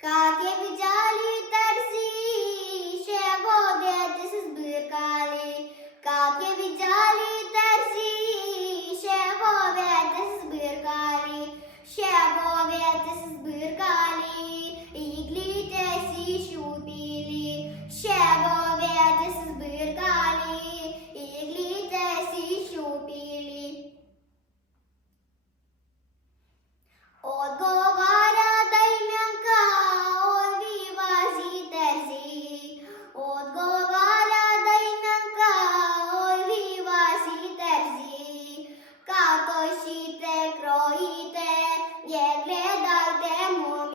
Kātie bija ģāli tarsī, šie bogē, tas ir birkāli. Kātie bija ģāli.